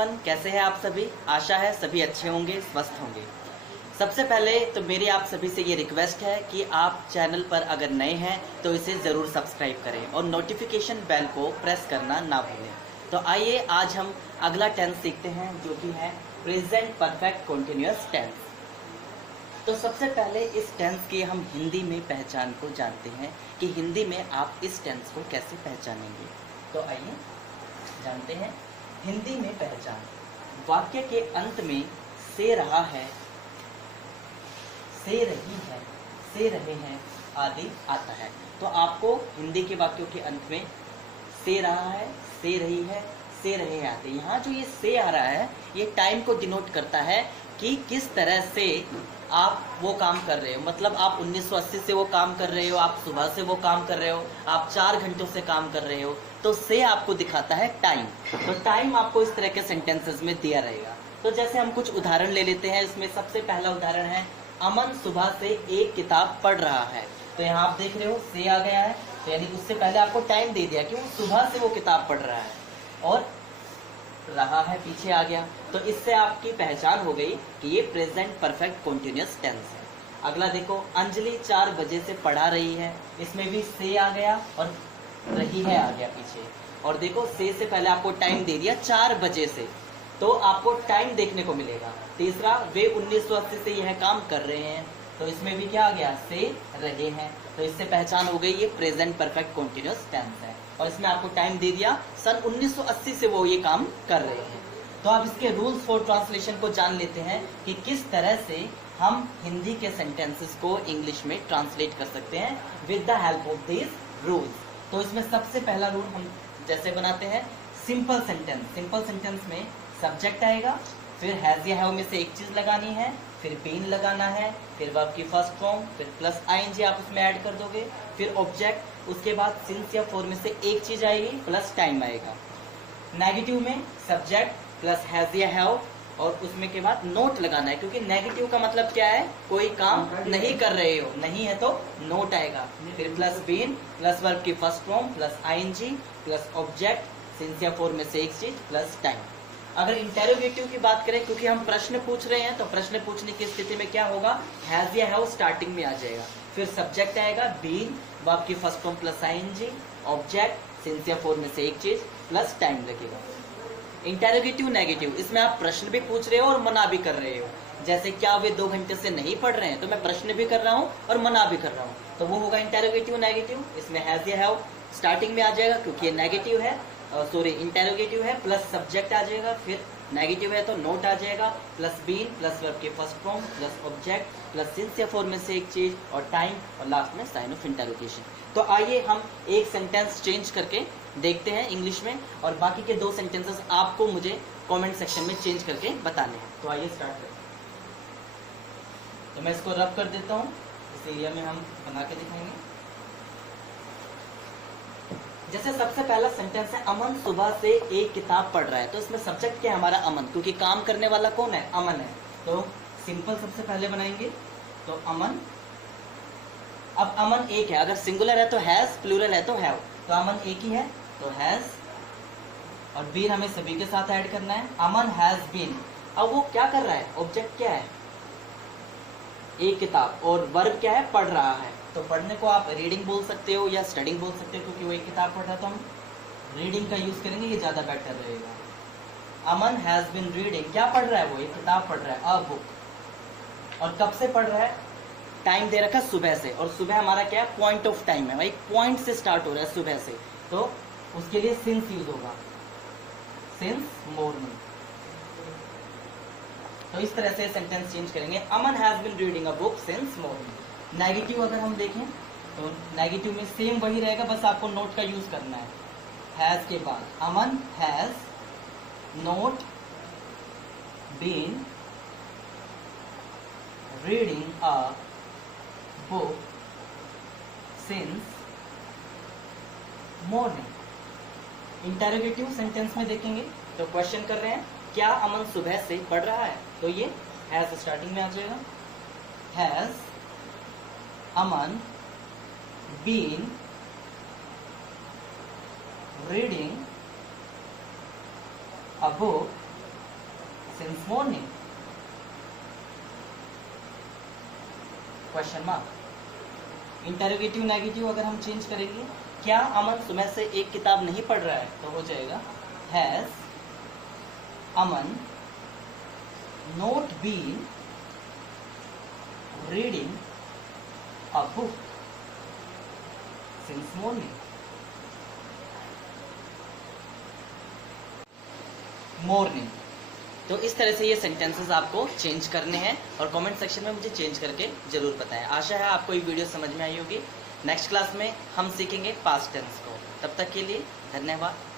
Everyone, कैसे हैं आप सभी। आशा है सभी अच्छे होंगे, स्वस्थ होंगे। सबसे पहले तो मेरी आप सभी से ये रिक्वेस्ट है कि आप चैनल पर अगर नए हैं तो इसे ज़रूर सब्सक्राइब करें और नोटिफिकेशन बेल को प्रेस करना ना भूलें। तो आइए आज हम अगला टेंस सीखते हैं, जो कि है प्रेजेंट परफेक्ट कंटिन्यूअस टेंस। तो सबसे पहले इस टेंस की हम हिंदी में पहचान को जानते हैं कि हिंदी में आप इस टेंस को कैसे पहचानेंगे। तो आइए जानते हैं हिंदी में पहचान। वाक्य के अंत में से रहा है, से रही है, से रहे हैं आदि आता है। तो आपको हिंदी के वाक्यों के अंत में से रहा है, से रही है, से रहे हैं आते। यहाँ जो ये से आ रहा है, ये टाइम को डिनोट करता है कि किस तरह से आप वो काम कर रहे हो। मतलब आप 1980 से वो काम कर रहे हो, आप सुबह से वो काम कर रहे हो, आप 4 घंटों से काम कर रहे हो। तो से आपको दिखाता है टाइम। तो टाइम आपको इस तरह के सेंटेंसेस में दिया रहेगा। तो जैसे हम कुछ उदाहरण ले लेते हैं। इसमें सबसे पहला उदाहरण है, अमन सुबह से एक किताब पढ़ रहा है। तो यहाँ आप देख रहे हो से आ गया है, तो यानी उससे पहले आपको टाइम दे दिया कि वो सुबह से वो किताब पढ़ रहा है, और रहा है पीछे आ गया। तो इससे आपकी पहचान हो गई कि ये प्रेजेंट परफेक्ट कंटिन्यूअस टेंस है। अगला देखो, अंजलि 4 बजे से पढ़ा रही है। इसमें भी से आ गया और रही है आ गया पीछे। और देखो से पहले आपको टाइम दे दिया 4 बजे से, तो आपको टाइम देखने को मिलेगा। तीसरा, वे 1980 से यह काम कर रहे हैं। तो इसमें भी क्या आ गया, से रहे हैं। तो इससे पहचान हो गई ये प्रेजेंट परफेक्ट कंटिन्यूअस टेंस है। और इसमें आपको टाइम दे दिया सन 1980 से वो ये काम कर रहे हैं। तो आप इसके रूल्स फॉर ट्रांसलेशन को जान लेते हैं कि किस तरह से हम हिंदी के सेंटेंसेस को इंग्लिश में ट्रांसलेट कर सकते हैं with the help of this rules. तो इसमें सबसे पहला रूल हम जैसे बनाते हैं, सिंपल सेंटेंस। सिंपल सेंटेंस में सब्जेक्ट आएगा, फिर हैज या हैव में से एक चीज लगानी है, फिर बीन लगाना है, फिर वर्ब की फर्स्ट फॉर्म, फिर प्लस आईएनजी आप उसमें ऐड कर दोगे, फिर ऑब्जेक्ट, उसके बाद सिंस या फॉर में से एक चीज आएगी, प्लस टाइम आएगा। नेगेटिव में सब्जेक्ट प्लस हैज या हैव, और उसमें के बाद नोट लगाना है, क्योंकि नेगेटिव का मतलब क्या है, कोई काम नहीं कर रहे हो, नहीं है तो नोट आएगा। फिर प्लस बीन, प्लस वर्ब की first form, plus ING, plus object, since या फॉर में से एक चीज, प्लस टाइम। अगर इंटेरोगेटिव की बात करें, क्योंकि हम प्रश्न पूछ रहे हैं, तो प्रश्न पूछने की स्थिति में क्या होगा, हैज या हैव स्टार्टिंग में आ जाएगा, फिर सब्जेक्ट आएगा, बीन, वर्ब की first form plus ING, object, since या फॉर में से एक चीज, प्लस टाइम लगेगा। इंटेरोगेटिव नेगेटिव, इसमें आप प्रश्न भी पूछ रहे हो और मना भी कर रहे हो। जैसे क्या वे 2 घंटे से नहीं पढ़ रहे हैं, तो मैं प्रश्न भी कर रहा हूँ और मना भी कर रहा हूँ, तो वो होगा इंटेरोगेटिव नेगेटिव। इसमें हैज या हैव स्टार्टिंग में आ जाएगा, क्योंकि ये नेगेटिव है, सॉरी इंटेरोगेटिव है, प्लस सब्जेक्ट आ जाएगा, फिर नेगेटिव है तो नोट आ जाएगा, प्लस बीन, प्लस वर्ब की first form, plus object, plus since या फॉर में से एक चीज, और टाइम, और लास्ट में साइन ऑफ इंटेरोगेशन। तो आइए हम एक सेंटेंस चेंज करके देखते हैं इंग्लिश में, और बाकी के 2 सेंटेंसेस आपको मुझे कमेंट सेक्शन में चेंज करके बताने हैं। तो आइए स्टार्ट करें। तो मैं इसको रब कर देता हूँ, इस एरिया में हम बना के दिखाएंगे। जैसे सबसे पहला सेंटेंस है, अमन सुबह से एक किताब पढ़ रहा है। तो इसमें सब्जेक्ट क्या है हमारा, अमन, क्योंकि काम करने वाला कौन है, अमन है। तो सिंपल सबसे पहले बनाएंगे, तो अमन। अब अमन एक है, अगर सिंगुलर है तो हैज, प्लूरल है तो हैव। तो अमन एक ही है, तो हैज, और बीन हमें सभी के साथ ऐड करना है, अमन हैज बीन। अब वो क्या कर रहा है, ऑब्जेक्ट क्या है, एक किताब, और वर्ब क्या है, पढ़ रहा है। तो पढ़ने को आप रीडिंग बोल सकते हो या स्टडिंग बोल सकते हो, क्योंकि वो एक किताब पढ़ रहा है, तो हम रीडिंग का यूज करेंगे, ये ज्यादा बेटर रहेगा। अमन हैज बीन रीडिंग, क्या पढ़ रहा है, वो एक किताब पढ़ रहा है, अ बुक। और कब से पढ़ रहा है, टाइम दे रखा सुबह से, और सुबह हमारा क्या है, पॉइंट ऑफ टाइम है, भाई पॉइंट से स्टार्ट हो रहा है सुबह से, तो उसके लिए सिंस यूज होगा, सिंस मॉर्निंग। तो इस तरह से सेंटेंस चेंज करेंगे, Aman has been reading a book since morning. Negative अगर हम देखें, तो नेगेटिव में सेम वही रहेगा, बस आपको नोट का यूज करना है। हैज के बाद Aman has not been reading a book since morning. Interrogative sentence में देखेंगे तो क्वेश्चन कर रहे हैं, क्या अमन सुबह से पढ़ रहा है, तो ये हैज स्टार्टिंग में आ जाएगा। Has Aman been reading a book since morning, question mark. Interrogative negative अगर हम चेंज करेंगे, क्या अमन सुबह से एक किताब नहीं पढ़ रहा है, तो हो जाएगा has Aman not been reading a book since morning. Morning. तो इस तरह से ये सेंटेंसेस आपको चेंज करने हैं और कमेंट सेक्शन में मुझे चेंज करके जरूर बताएं। आशा है आपको ये वीडियो समझ में आई होगी। नेक्स्ट क्लास में हम सीखेंगे पास्ट टेंस को। तब तक के लिए धन्यवाद।